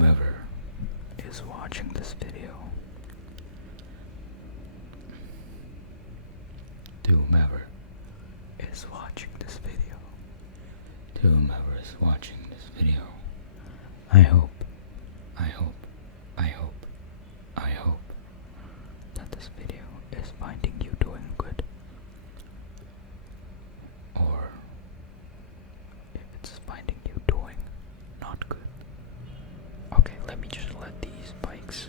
whomever is watching this video, to whomever is watching this video, to whomever is watching this video, I hope that this video is finding you doing good. Or if it's finding you doing not good. Okay, let me just let these bikes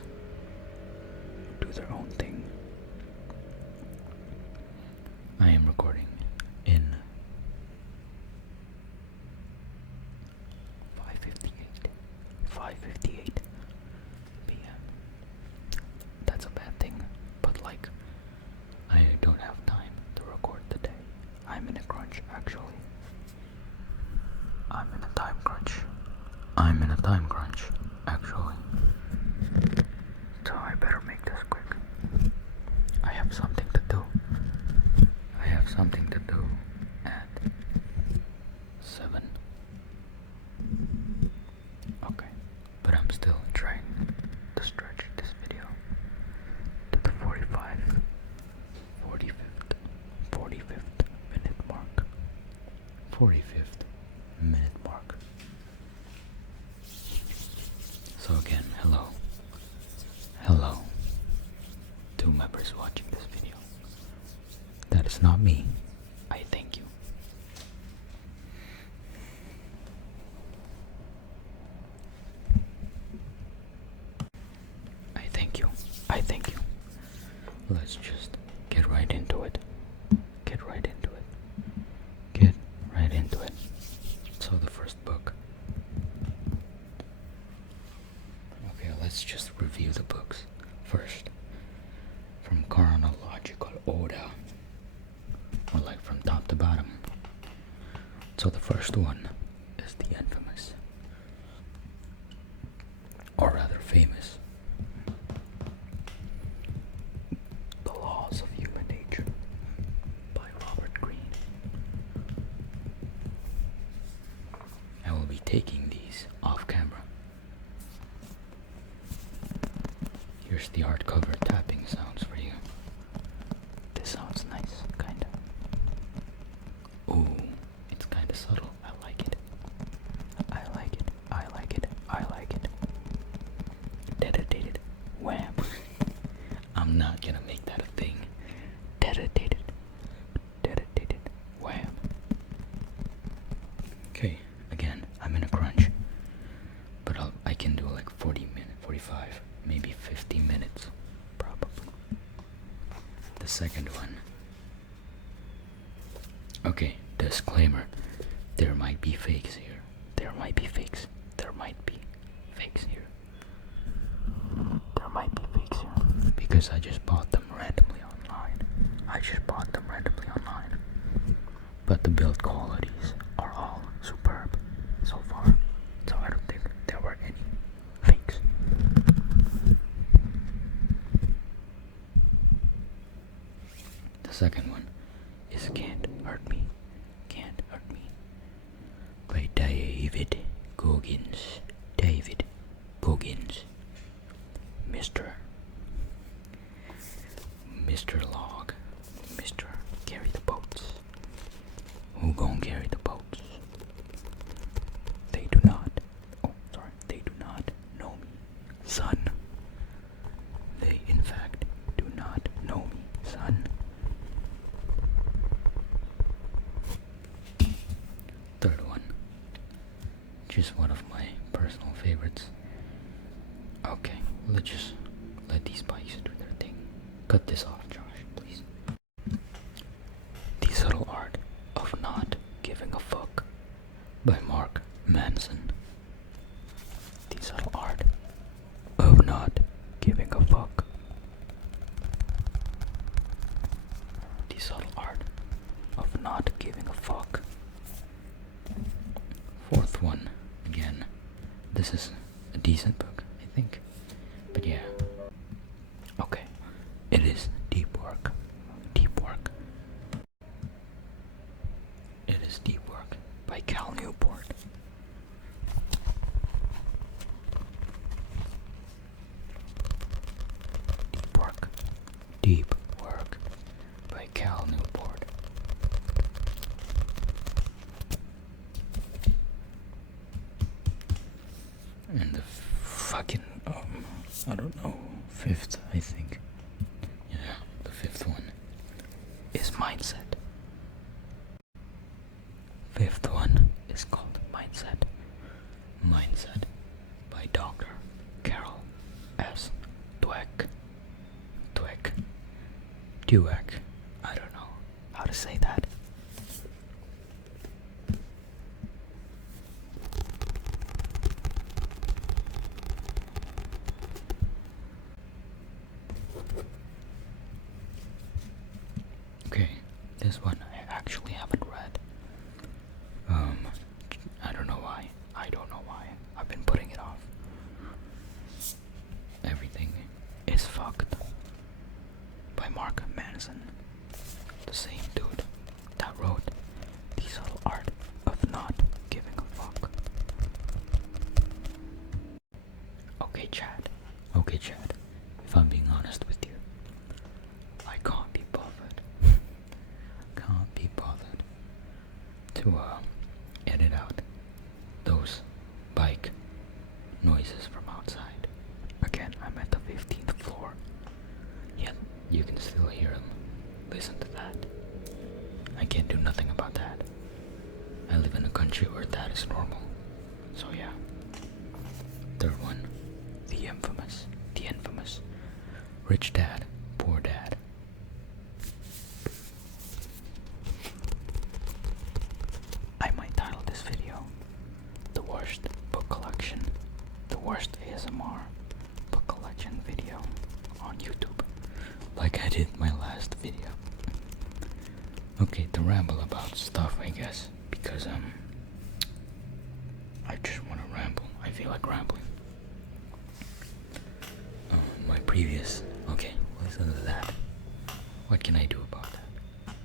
do their own thing. I am recording in 5:58 p.m. That's a bad thing, but like, I don't have time to record today. I'm in a crunch, actually. I'm in a time crunch, actually. So I better make this quick. I have something to do. At 7. Okay, but I'm still trying to stretch this video to the 45th minute mark. 45th minute mark. So again, hello to whomever's watching this video. That is not me. I thank you. I thank you. Let's just get right into it. So the first book. Okay, let's just review the books first. From chronological order. Or like from top to bottom. So the first one is the infamous, or rather famous, The Laws of Human Nature by Robert Greene. I will be taking these off camera. Here's the hardcover tapping sounds for you. This sounds nice, kinda. Ooh, it's kinda subtle. I like it. Dedicated. Wham. I'm not gonna make that a thing. Dedicated. Wham. Okay, again, I'm in a crunch. But I can do like 40 minutes, 45, maybe 50 minutes, probably. The second one. Okay, disclaimer. There might be fakes here. Because I just bought them randomly online. But the build qualities are all superb so far. So I don't think there were any fakes. The second one is Can't Hurt Me by David Goggins. Mr. Log, Mr. Carry the Boats. Who gon' carry the boats? They do not know me, son. They in fact do not know me, son. Third one, just one of my personal favorites. Okay, let's just let these bikes do their thing. Cut this off, Josh, please. The Subtle Art of Not Giving a Fuck by Mark Manson. The Subtle Art of Not Giving a Fuck. The Subtle Art of Not Giving a Fuck. Fourth one, again, this is a decent book, I think. But yeah. Okay. It is Deep Work. It is Deep Work by Cal Newport. fucking, I don't know, fifth, I think. Yeah, the fifth one is Mindset. Fifth one is called Mindset. Mindset by Dr. Carol S. Dweck. Dweck. I don't know how to say that. Okay, this one I actually haven't read. I don't know why. I've been putting it off. Everything is Fucked by Mark Manson. The same dude that wrote The Subtle Art of Not Giving a Fuck. Okay, Chad. If I'm being honest with you, I can't be bothered. To edit out those bike noises from outside. Again, I'm at the 15th floor. Yet you can still hear them. Listen to that. I can't do nothing about that. I live in a country where that is normal. So yeah. Third one, the infamous Rich Dad, Poor Dad. I might title this video The Worst Book Collection, the worst ASMR book collection video on YouTube, like I did my last video. Okay, to ramble about stuff, I guess, because I just want to ramble. I feel like rambling. My previous, okay, listen to that. What can I do about that?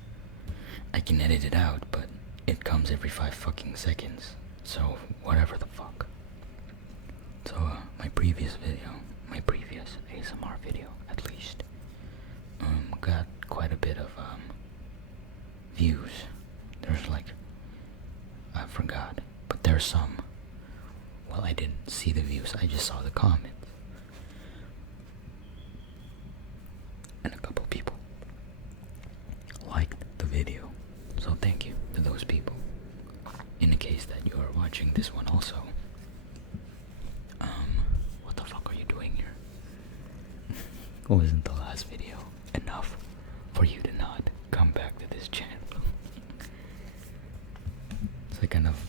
I can edit it out, but it comes every 5 fucking seconds. So whatever the fuck. So my previous ASMR video, at least, got quite a bit of views. There's like, I forgot, but there's some. Well, I didn't see the views, I just saw the comments. And a couple people liked the video, so thank you to those people. In the case that you are watching this one also, what the fuck are you doing here? Wasn't the last video enough for you to not come back to this channel?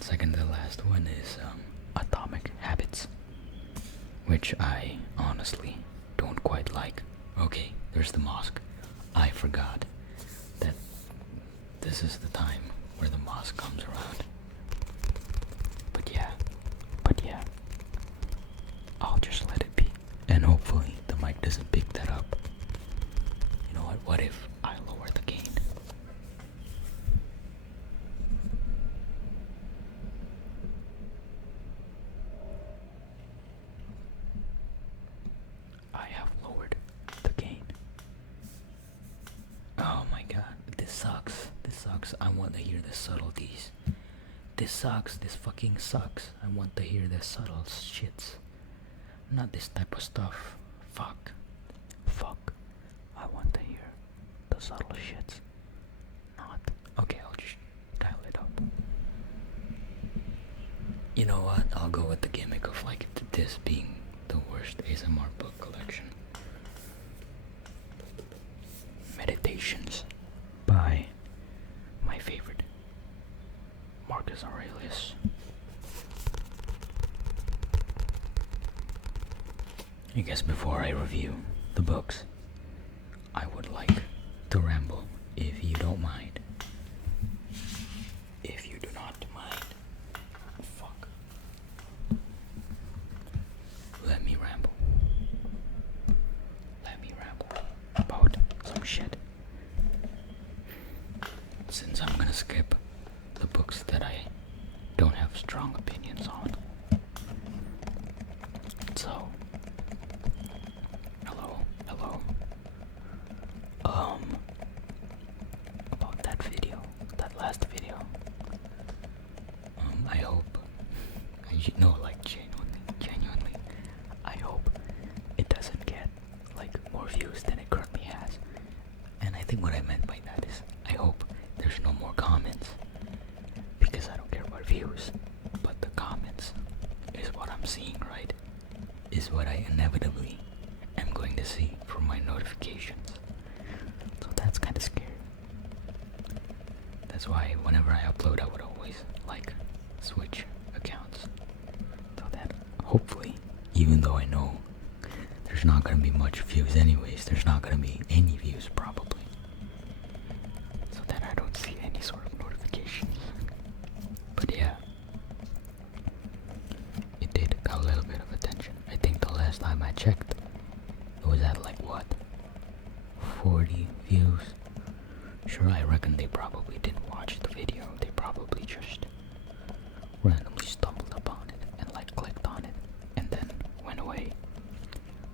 Second to the last one is Atomic Habits, which I honestly don't quite like. Okay, there's the mosque. I forgot that this is the time where the mosque comes around. But yeah, I'll just let it be. And hopefully the mic doesn't pick that up. You know what if I lower the gain? I have lowered the gain. Oh my god, this sucks. I want to hear the subtleties. This fucking sucks. I want to hear the subtle shits. Not this type of stuff. Fuck. I want to hear the subtle shits. Not. Okay, I'll just dial it up. You know what? I'll go with the gimmick of like this being the worst ASMR book collection. Meditations by my favorite, Marcus Aurelius. I guess before I review the books, I would like to ramble, if you don't mind. If you do not mind. Fuck. Let me ramble about some shit. Since I'm gonna skip the books that I don't have strong opinions on. So, hello. About that video, that last video. I hope, like genuinely, I is what I inevitably am going to see from my notifications. So that's kind of scary. That's why whenever I upload, I would always like switch accounts. So that hopefully, even though I know there's not gonna be much views anyways, there's not gonna be any views probably. So that I don't see any sort of notifications. But yeah, it did got a little bit of attention. I think the last time I checked, it was at like what? 40 views? Sure, I reckon they probably didn't watch the video. They probably just randomly stumbled upon it and like clicked on it and then went away.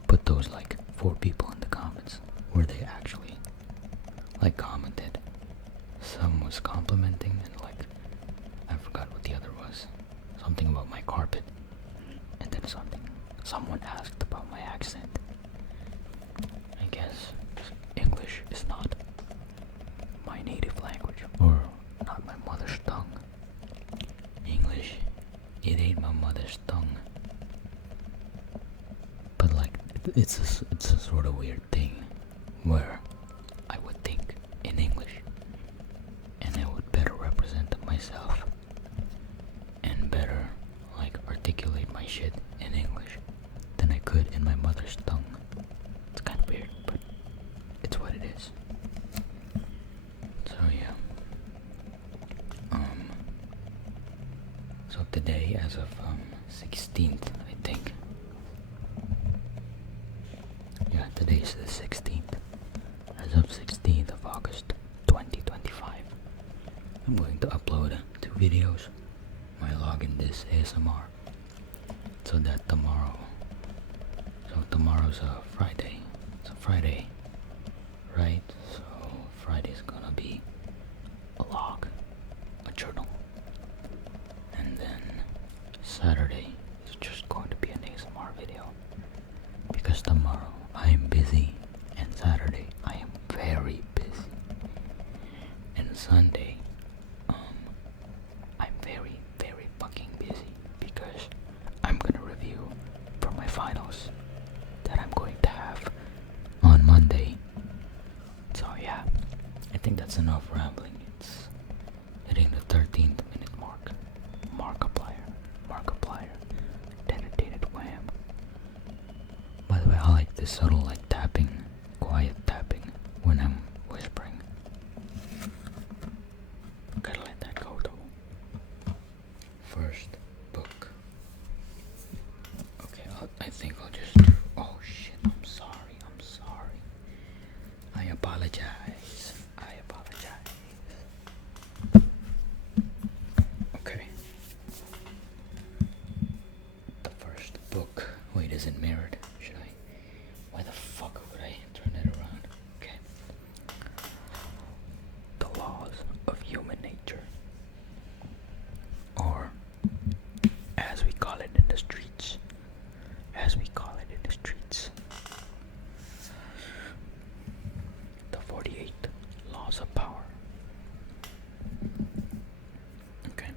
But those like 4 people in the comments, where they actually like commented. Some was complimenting and like I forgot what the other was. Something about my carpet. And then someone asked about my accent. I guess English is not my native language, or not my mother's tongue. English, it ain't my mother's tongue. But like, it's a sort of weird thing where I would think in English and I would better represent myself and better like articulate my shit in English than I could in my mother's tongue. It's kind of weird, but it's what it is. So yeah. So today, as of 16th, I think. Yeah, today's the 16th. As of 16th of August, 2025. I'm going to upload 2 videos. My login this ASMR. So that tomorrow. So tomorrow's a Friday. It's a Friday, right? So Friday's gonna be a log, a journal. And then Saturday is just going to be an ASMR video. Because tomorrow I am busy and Saturday I am very busy. And Sunday, I'm very, very fucking busy because I'm gonna review for my finals that I'm going to have on Monday. So yeah, I think that's enough rambling. It's hitting the 13th minute mark. Markiplier, dedicated wham. By the way, I like this subtle like tapping, quiet tapping when I'm whispering. Gotta let that go though. First book. Okay, I think I'll just do. Oh shit! I'm sorry. I apologize. Okay. The first book. Wait, is it mirrored? Should I? Why the fuck would I turn it around? Okay. The Laws of Human Nature. Or, as we call it in the streets. The 48 Laws of Power. Okay.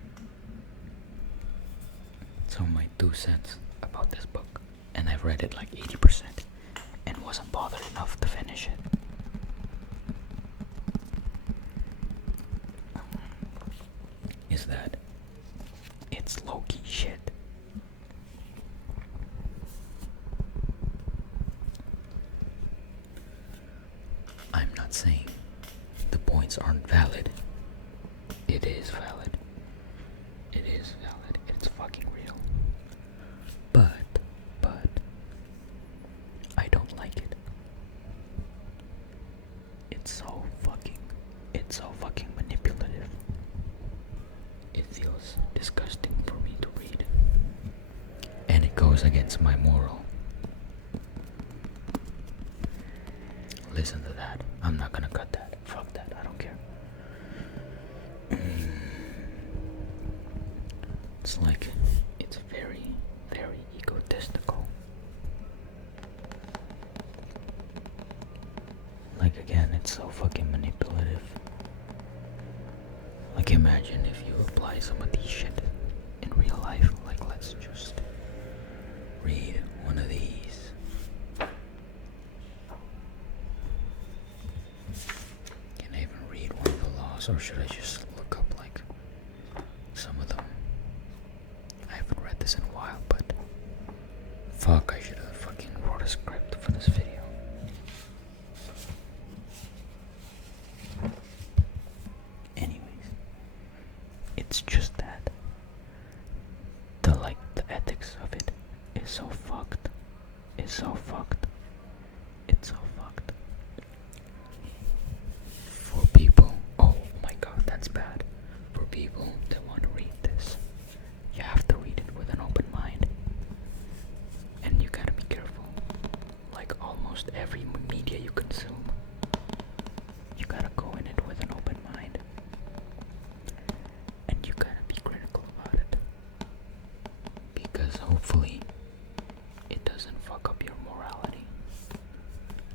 So my 2 cents about this book, and I've read it like 80% and wasn't bothered enough to finish it. Is that it's low-key shit. I'm not saying the points aren't valid. It is valid. It's fucking real. But I don't like it. It's so fucking manipulative. It feels disgusting for me to read. And it goes against my moral. Listen to that. I'm not gonna cut that. Fuck that. I don't care. It's like, it's very, very egotistical. Like, again, it's so fucking manipulative. Like, imagine if you apply some of these shit in real life. Like, let's just read one of books, or should I just look up like some of them? I haven't read this in a while, but fuck, I should have fucking wrote a script for this video. Anyways, it's just that the ethics of it is so fucked. It's so fucked. It's so fucked. For people, oh my god, that's bad. For people that want to read this, you have to read it with an open mind. And you gotta be careful. Like almost every media you consume, you gotta go in it with an open mind. And you gotta be critical about it. Because hopefully, it doesn't fuck up your morality.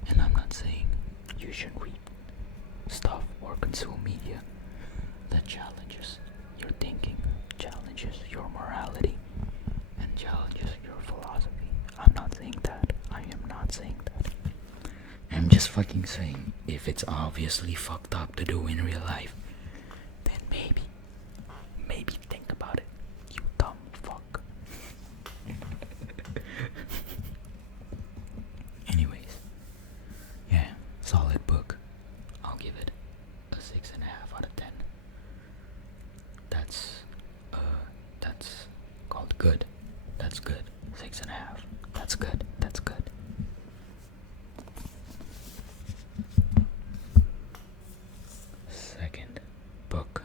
And I'm not saying you should read stuff or consume media that challenges your thinking, challenges your morality, and challenges your philosophy. I'm not saying that. I am not saying that. I'm just fucking saying if it's obviously fucked up to do in real life, then maybe think about it, you dumb fuck. Anyways, yeah, solid book. I'll give it a 6.5 out of 10. That's called good. That's good. 6.5. That's good. That's good. Second book.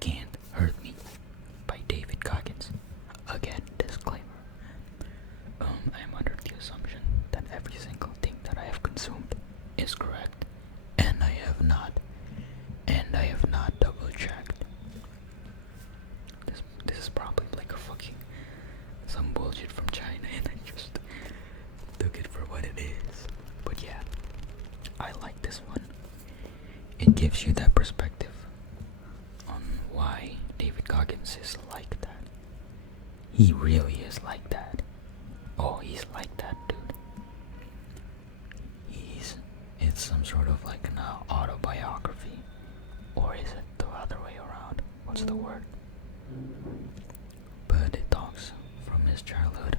Can't Hurt Me by David Goggins. Again, disclaimer. I am under the assumption that every single thing that I have consumed is correct, and I have not double checked. This is probably like a fucking some bullshit from China, and I just took it for what it is. But yeah, I like this one. It gives you that perspective on why David Goggins is like that. He really is like that. Oh, he's like that, dude. It's some sort of like an autobiography. Or is it the other way around? What's the word? But it talks from his childhood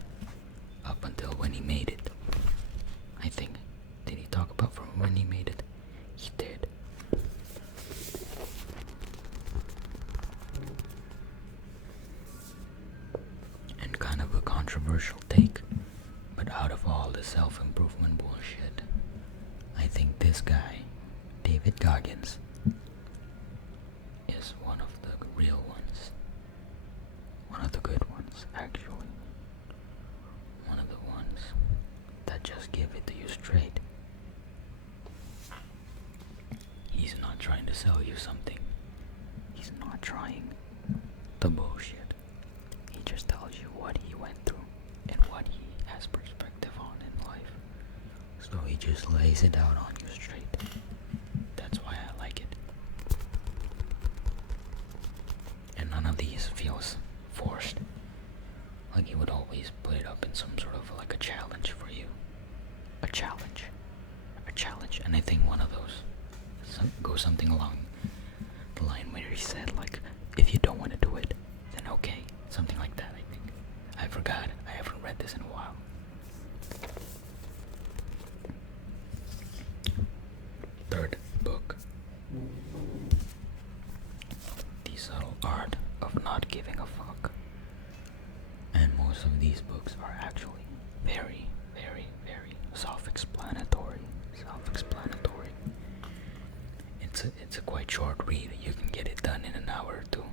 up until when he made it. I think. Did he talk about from when he made it? He did. And kind of a controversial take, but out of all the self-improvement bullshit, I think this guy, David Goggins, is one of the real ones. One of the good ones, actually. One of the ones that just give it to you straight. He's not trying to sell you something. He's not trying to bullshit. He just tells you what he went through and what he has perspective on in life. So he just lays it out on you straight. That's why I like it. And none of these feels forced. Like he would always put it up in some sort of like a challenge for you. A challenge. And I think one of those goes something along the line where he said like, if you don't want to do it, then okay. Something like that, I think. I forgot. I haven't read this in a while. Third book. The Subtle Art of Not Giving a Fuck. And most of these books are actually very, very, very self-explanatory. It's a quite short read. You can get it done in an hour or two.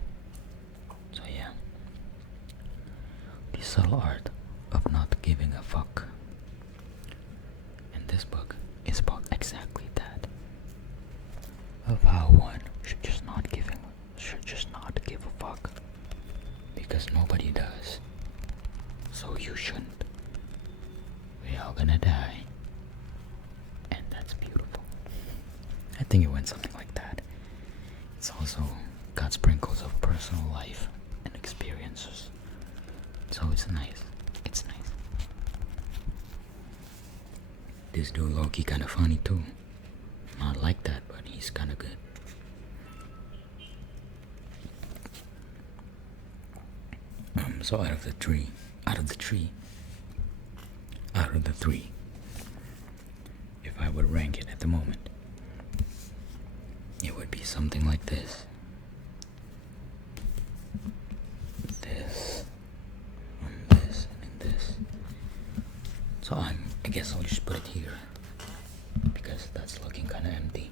So yeah. The Subtle Art of Not Giving a Fuck. And this book is about exactly that. Of how one should just not give a fuck. Because nobody does. So you shouldn't. We're all gonna die. And that's beautiful. I think it went something like that. It's also got sprinkles of personal life and experiences. So it's nice. It's nice. This dude Loki kind of funny too. Not like that, but he's kind of good. So out of the three, if I would rank it at the moment, it would be something like this. This, and this. So I guess I'll just put it here because that's looking kind of empty.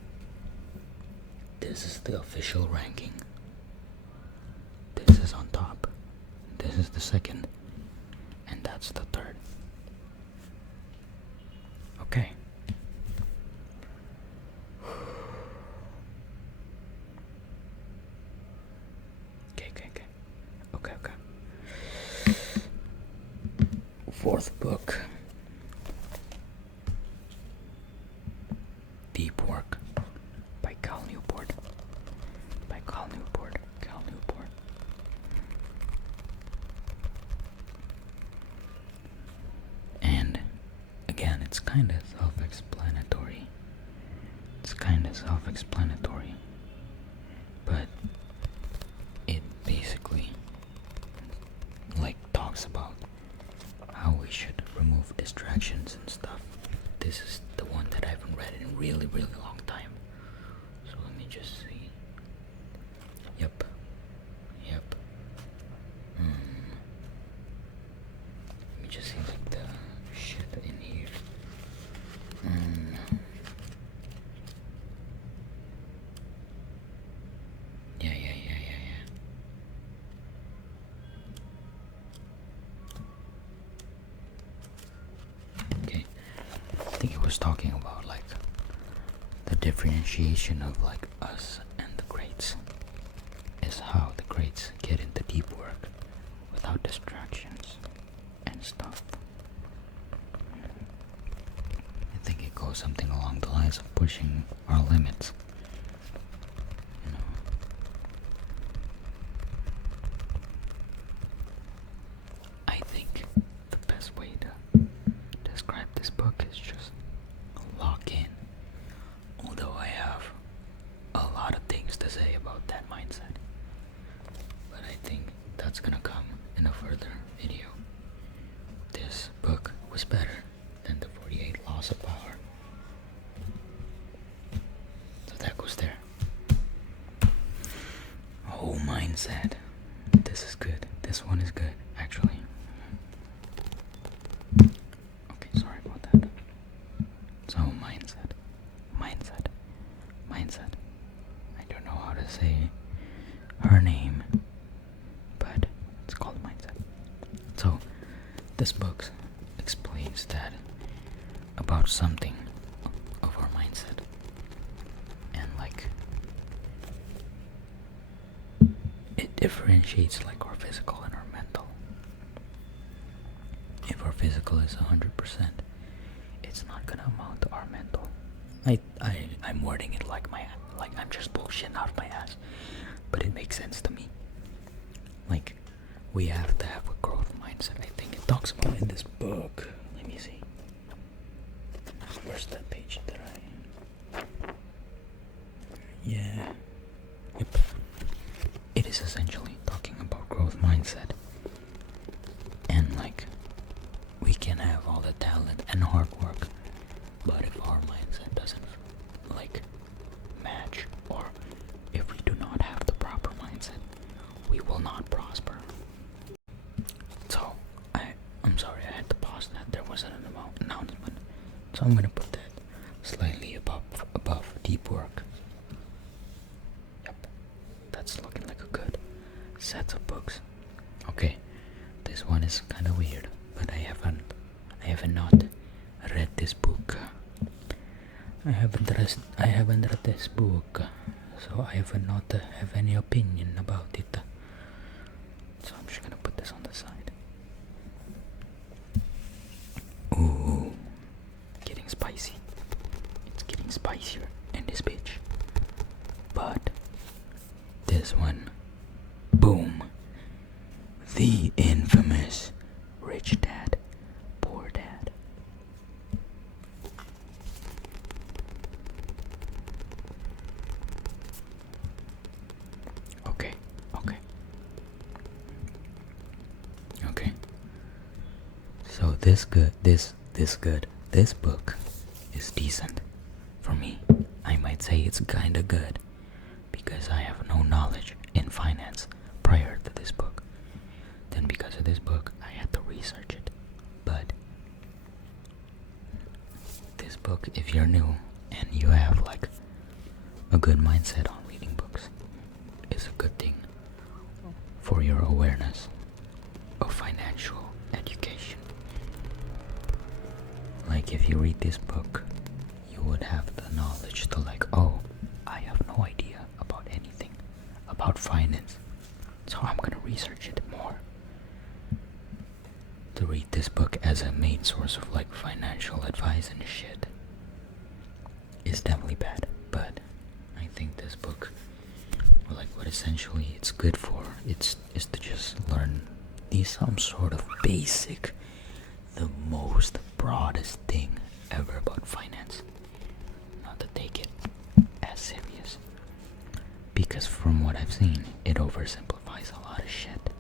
This is the official ranking. This is on top. This is the second. And that's the third. Okay. Okay. Fourth book. Deep Work by Cal Newport. And again, it's kind of self-explanatory. But it basically talks about how we should remove distractions and stuff. This is the one that I haven't read in a really, really long time. So let me just see. Yep. Let me just see the shit in here. Yeah. Okay. I think it was talking about the differentiation of us and the greats is how the greats get into deep work without distractions and stuff. I think it goes something along the lines of pushing our limits. I think the best way to describe this book is just lock in. Although I have a lot of things to say about that mindset, but I think that's gonna come in a further video. This book was better than the 48 Laws of Power. So that goes there. Oh, mindset. This is good. This one is good, actually. Okay, sorry about that. So, mindset. I don't know how to say her name, but it's called Mindset. So, this book explains that about something of our mindset. And it differentiates our physical and our mental. If our physical is 100%, it's not gonna amount to our mental. I'm wording it like I'm just bullshitting out of my ass, but it makes sense to me. We have to have a growth mindset. I think it talks about it in this book. Let me see. Where's that page that Yeah. Yep. It is essentially talking about growth mindset. And we can have all the talent and hard work, but if our mindset doesn't match, or if we do not have the proper mindset, we will not prosper. So I'm sorry I had to pause that. There was an announcement, so I'm gonna put that slightly above deep work. Yep, that's looking like a good set of books. Okay, this one is kind of weird, but I haven't not read this book. I haven't read this book, so I not have any opinion about it. So I'm just gonna put this on the side. Ooh, getting spicy. It's getting spicier in this bitch. But this one, boom, the infamous Rich Dad, Poor Dad. This book is decent for me. I might say it's kinda good because I have no knowledge in finance prior to this book. Then because of this book, I had to research it. But this book, if you're new and you have like a good mindset on reading books, is a good thing for your awareness of financial education. Like if you read this book, you would have the knowledge to like, oh, I have no idea about anything about finance, so I'm gonna research it more. To read this book as a main source of like financial advice and shit is definitely bad, but I think this book, or like what essentially it's good for, is to just learn some sort of basic, the most broadest thing ever about finance. Not to take it as serious, because from what I've seen, it oversimplifies a lot of shit.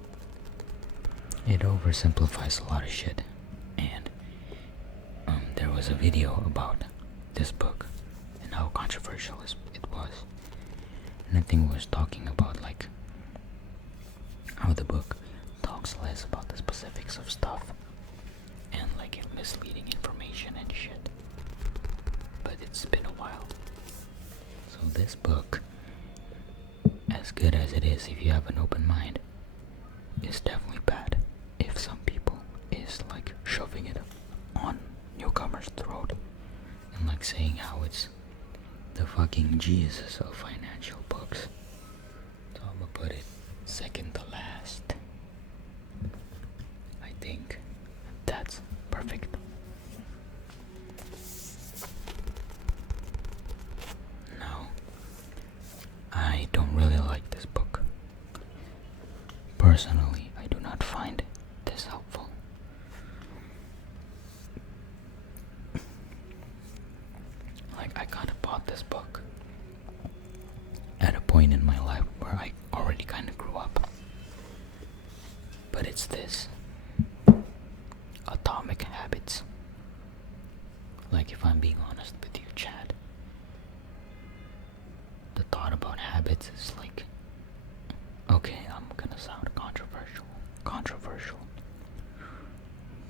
And there was a video about this book and how controversial it was. And I think it was talking about like how the book talks less about the specifics of stuff and like misleading information and shit. But it's been a while. So this book, as good as it is if you have an open mind, is definitely bad if some people is like shoving it on newcomers' throat and like saying how it's the fucking Jesus of financial books. So I'm gonna put it second to last. I think that's perfect. Now, I don't really like this book. Personally, I do not find this helpful. Like, I kinda bought this book at a point in my life where I already kinda grew up. But it's this Atomic Habits. Like, if I'm being honest with you, Chad, the thought about habits is like, okay, I'm gonna sound controversial,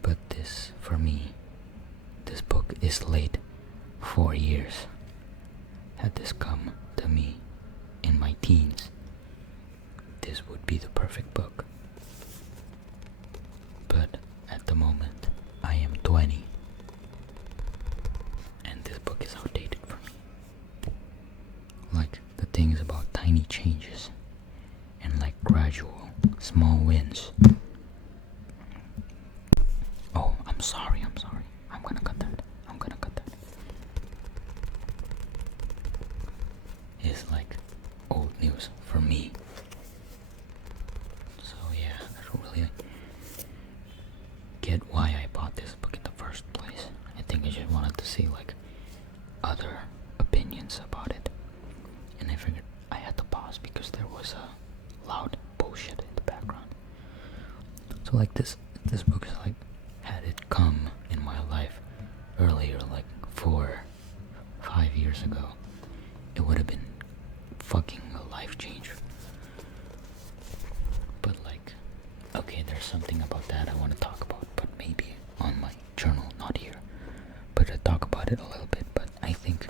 but this, for me, this book is late 4 years. Had this come to me in my teens, this would be the perfect book. But at the moment, I am 20, and this book is outdated for me. Like, the things about tiny changes and like gradual, small wins. Oh, I'm sorry. I'm gonna cut that. It's like old news for me. So yeah, I don't really get why I bought this book in the first place. I think I just wanted to see like other opinions about it. And I figured I had to pause because there was a loud bullshit in the background. So like this book is like, had it come in my life earlier, like 4-5 years ago, it would have been fucking a life changer. But like, okay, there's something about that I want to talk about, but maybe on my journal, not here. But I talk about it a little bit. But I think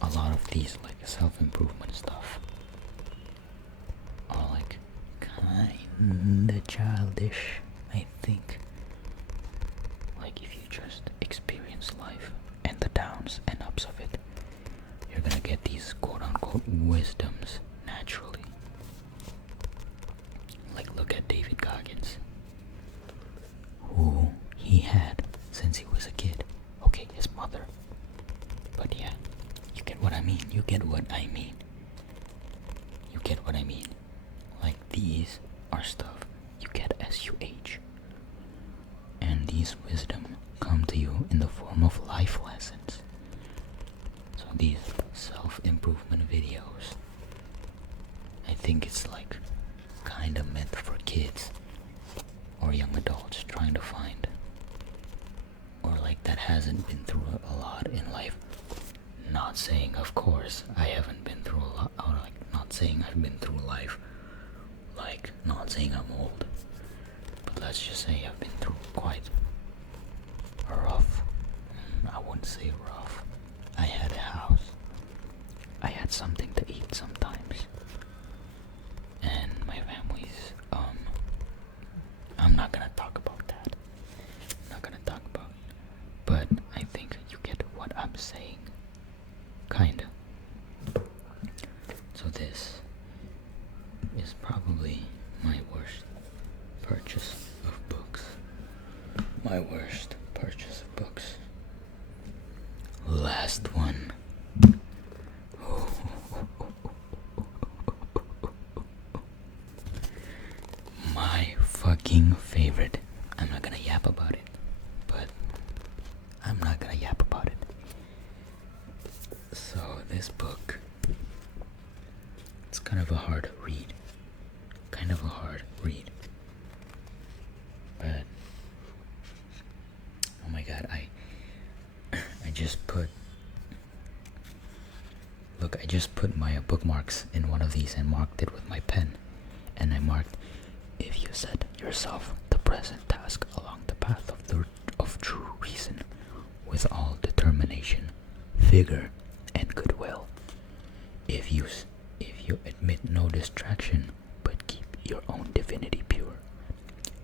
a lot of these like self-improvement stuff are like kinda childish, I think. Like, if you just experience life and the downs and ups of it, you're gonna get these quote-unquote wisdoms naturally. Like, look at David Goggins, who he had since he was a kid. Okay, his mother. But yeah, you get what I mean. Like, these are stuff you get as you age. And these wisdom come to you in the form of life lessons. So these self-improvement videos, I think it's like kinda meant for kids or young adults trying to find hasn't been through a lot in life. Not saying, of course, I haven't been through a lot, or like, not saying I've been through life, like, not saying I'm old, but let's just say I've been through quite a rough, I wouldn't say rough. I had a house, I had something to eat sometimes, and my family's, I'm not gonna talk about that, but I think you get what I'm saying, kinda. So this is probably my worst purchase of books. Last one. My fucking favorite. I'm not gonna yap about it, but So this book, it's kind of a hard read. But oh my god, I just put my bookmarks in one of these and marked it with my pen. And I marked, if you set yourself the present task along the path of true reason with all determination, vigor, and goodwill. If you admit no distraction, but keep your own divinity pure,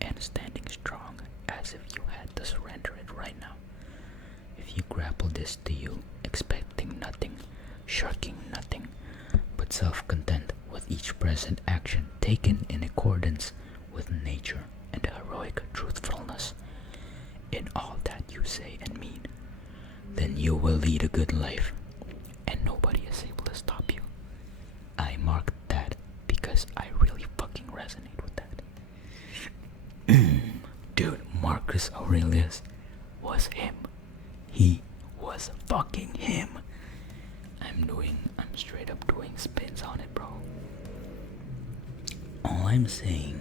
and standing strong as if you had to surrender it right now. If you grapple this to you, expecting nothing, shirking nothing, but self-content with each present action taken in accordance with nature and heroic truthfulness in all that you say and mean, then you will lead a good life, and nobody is able to stop you. I marked that because I really fucking resonate with that. Dude, Marcus Aurelius was him. He was fucking him. I'm straight up doing spins on it, bro. All I'm saying,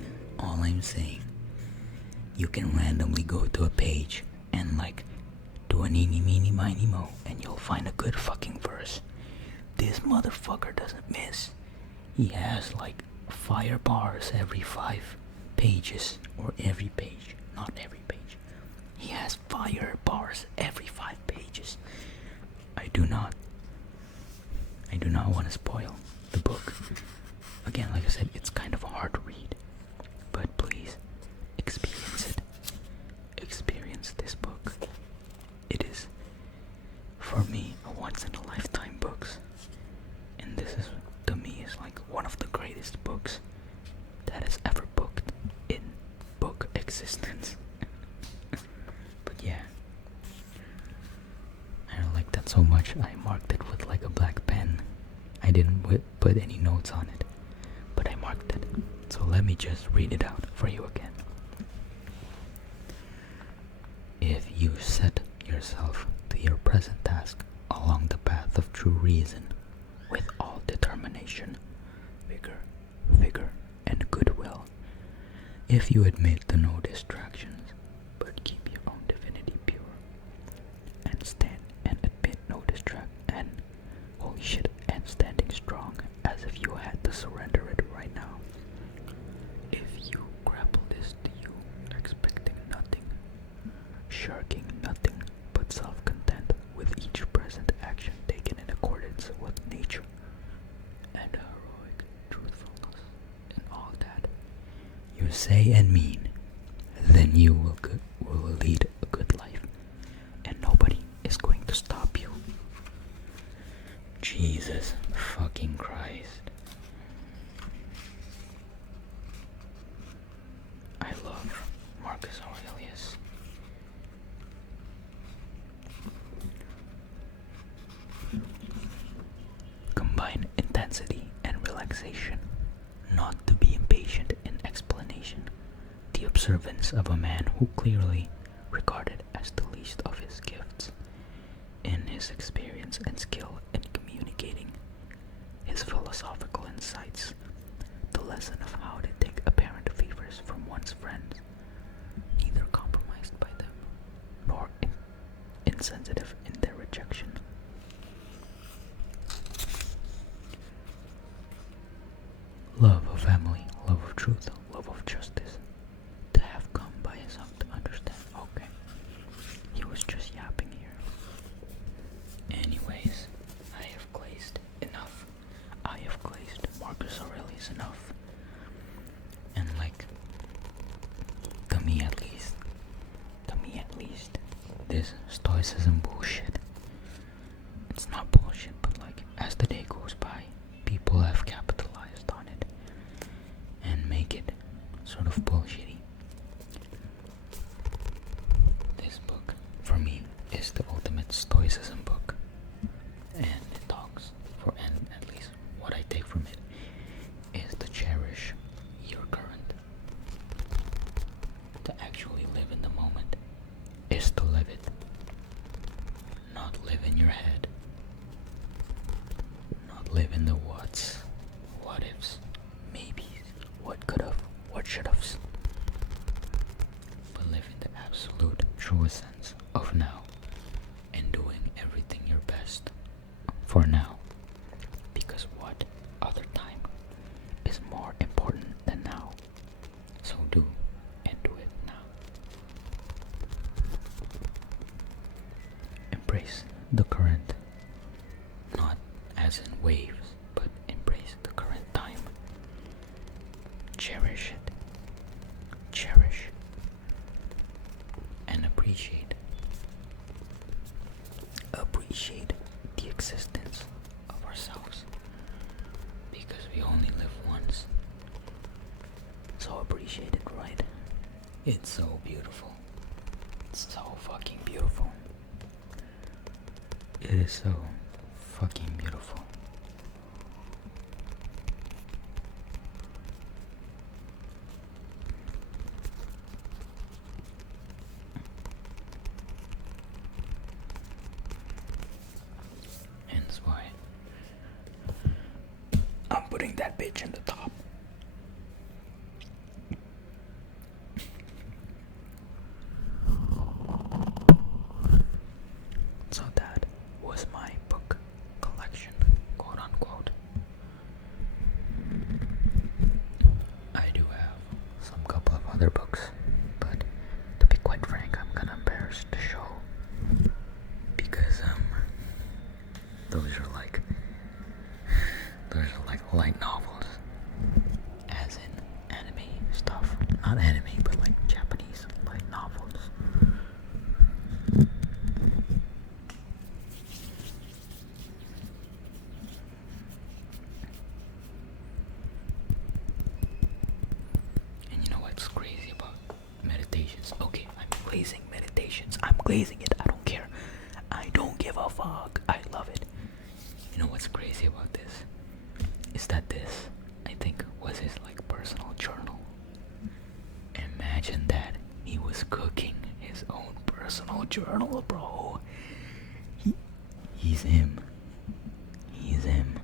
you can randomly go to a page and like do an eeny meeny miny mo and you'll find a good fucking verse. This motherfucker doesn't miss. He has like fire bars every 5 pages, or every page, not every page. He has fire bars every 5 pages. I do not want to spoil the book. Again, like I said, it's kind of a hard read, but please experience it. Experience this book. It is, for me, a once in a lifetime books, and this is, to me, is like one of the greatest books that has ever booked in book existence. But yeah, I don't like that so much. I marked it with like a black pen. I didn't put any notes on it, but I marked it. So let me just read it out for you again. If you set yourself to your present task along the path of true reason with all determination, vigor, and goodwill, if you admit to no distractions, but keep your own divinity pure, and standing strong as if you had to surrender it right now. If you grapple this to you, expecting nothing, shirking nothing, but self-content with each present action taken in accordance with nature and heroic truthfulness in all that you say and mean, then you will lead a good life, and nobody is going to stop you. Jesus fucking Christ. I love Marcus Aurelius. Combine intensity and relaxation, not to be impatient in explanation, the observance of a man who clearly regarded as the least of his gifts, in his experience and skill in communicating his philosophical insights, the lesson of how to take apparent favors from one's friends, neither compromised by them, nor insensitive in their rejection. Love of family, love of truth, love of justice, to have come by some to understand. Okay, he was just yapping here. Anyways, I have glazed enough. I have glazed Marcus Aurelius enough. And like, to me at least, this stoicism bullshit, it's not bullshit, but like, as the day goes by, people have capitalized on it and make it sort of bullshitty. This book, for me, is the ultimate stoicism book, and it talks for, and at least what I take from it is to cherish your current. To actually live in the moment is to live it, not live in your head, not live in the whats, what ifs, maybes, what could have, what should have's, but live in the absolute truest sense of now and doing everything your best for now, because what other time is more important than now? So do and do it now. Embrace the current, not as in waves, but embrace the current time. Cherish it. Cherish and appreciate. Appreciate the existence of ourselves, because we only live once. So appreciate it, right? It's so beautiful. It's so fucking beautiful. It is so fucking beautiful. Hence why I'm putting that bitch in the top. So that was my book collection, quote unquote. I do have some couple of other books, but to be quite frank, I'm kinda embarrassed to show, because those are like light novels, as in anime stuff. Not anime, but like Japanese light novels. And you know what's crazy about meditations? Okay, I'm glazing meditations. I'm glazing it. I don't care. I don't give a fuck. I love it. You know what's crazy about this? Is that this, I think, was his like personal journal. Imagine that. He was cooking his own personal journal, bro. He's him. He's him.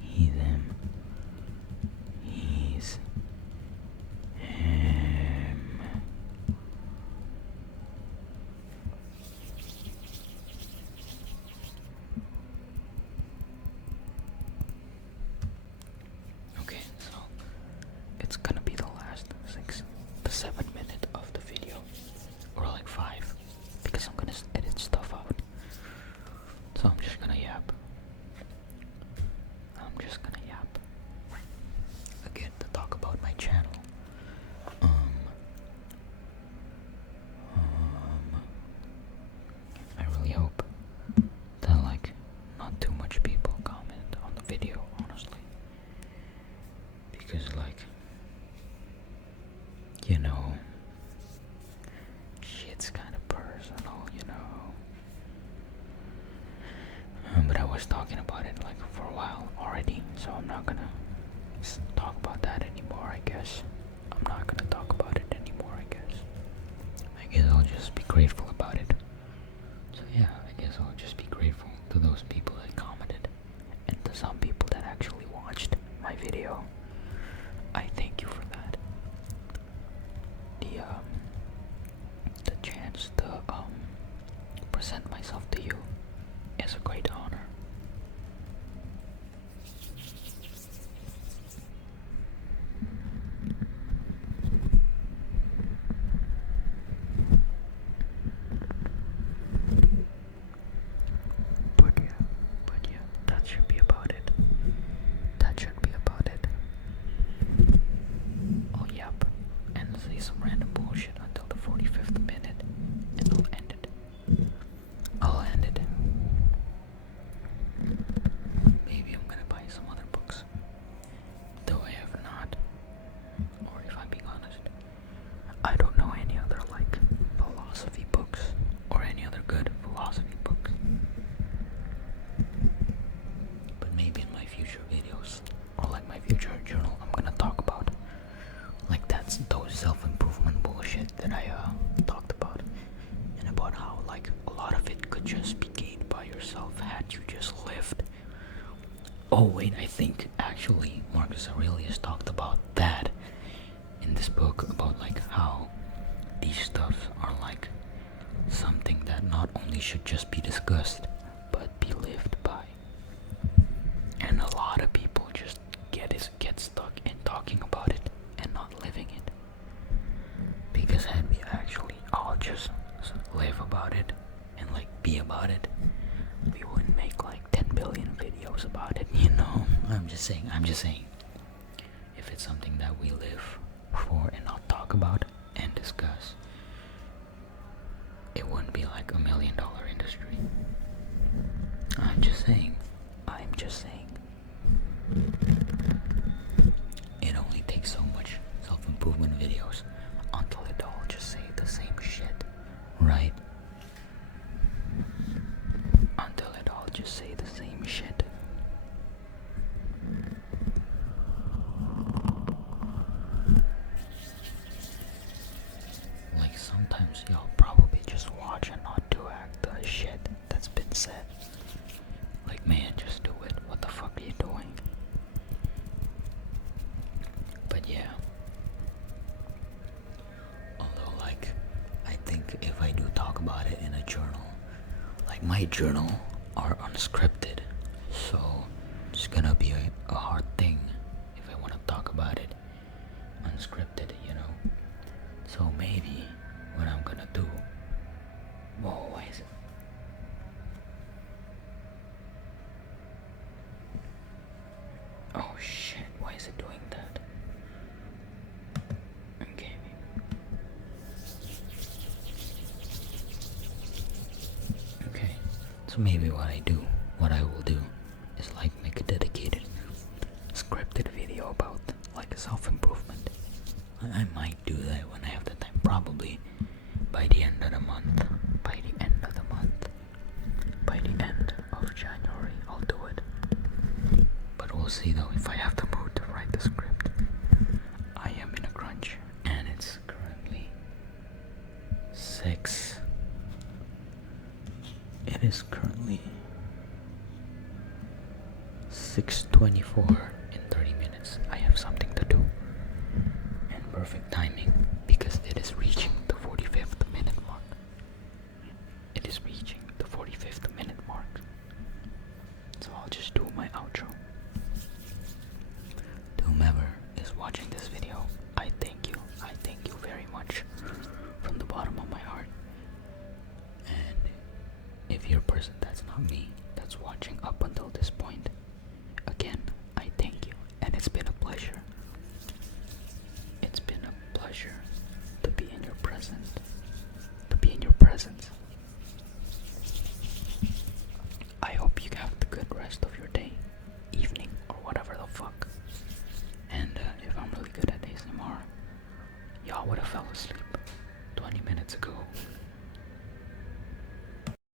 He's him. He's him. Okay, so it's gonna be the last 6 to 7 minutes of the video, or like 5, because I'm gonna edit stuff out. So I'm just gonna yap. Again, to talk about my channel. I really hope that like not too much people comment on the video, honestly. Because like, you know, shit's kind of personal, you know. But I was talking about it like for a while already, so I'm not gonna talk about that anymore, I guess. I'm not gonna talk about it anymore, I guess. I guess I'll just be grateful about it. So yeah, I guess I'll just be grateful to those people that commented, and to some people that actually watched my video. I thank you for that. The chance to some random bullshit until the 45th minute, and I'll end it. I'll end it. Maybe I'm gonna buy some other books, though I have not. Or if I'm being honest, I don't know any other like philosophy books or any other good philosophy books. But maybe in my future videos or like my future journal, I'm gonna talk about like that's those self-improvement bullshit that I talked about, and about how like a lot of it could just be gained by yourself had you just lived. Oh wait, I think actually Marcus Aurelius talked about that in this book, about like how these stuffs are like something that not only should just be discussed but be lived by. And a lot of people just get stuck in talking about it and not living it. Because had we actually all just live about it and like be about it, we wouldn't make like 10 billion videos about it, you know? I'm just saying, if it's something that we live for and not talk about and discuss, it wouldn't be like $1 million industry. I'm just saying. It only takes so much self-improvement videos until it all just say the same shit, right? Until it all just say the same shit. Like sometimes y'all probably just watch and not do the shit that's been said. Like, man, just do it. What the fuck are you doing? But yeah. Although, like, I think if I do talk about it in a journal, like my journal are unscripted, so it's gonna be a hard thing if I want to talk about it unscripted, you know? So maybe what I'm gonna do. Whoa, why is it? Oh shit, why is it doing that? Okay. Okay, so maybe what I will do is like make a dedicated scripted video about like self-improvement. I might do that when I have the time, probably by the end of the month. By the end of January, I'll do it. But we'll see though if I have the mood to write the script. I am in a crunch, and it's currently 6. It is currently 6:24. In 30 minutes, I have something to do. And perfect timing, because it is reaching the 45th minute mark. It is reaching the 45th minute mark. So I'll just do my outro. To whomever is watching this video, I thank you. I thank you very much from the bottom of my heart. And if you're a person that's not me, that's watching up until this point, again, I thank you. And it's been a pleasure. It's been a pleasure to be in your presence.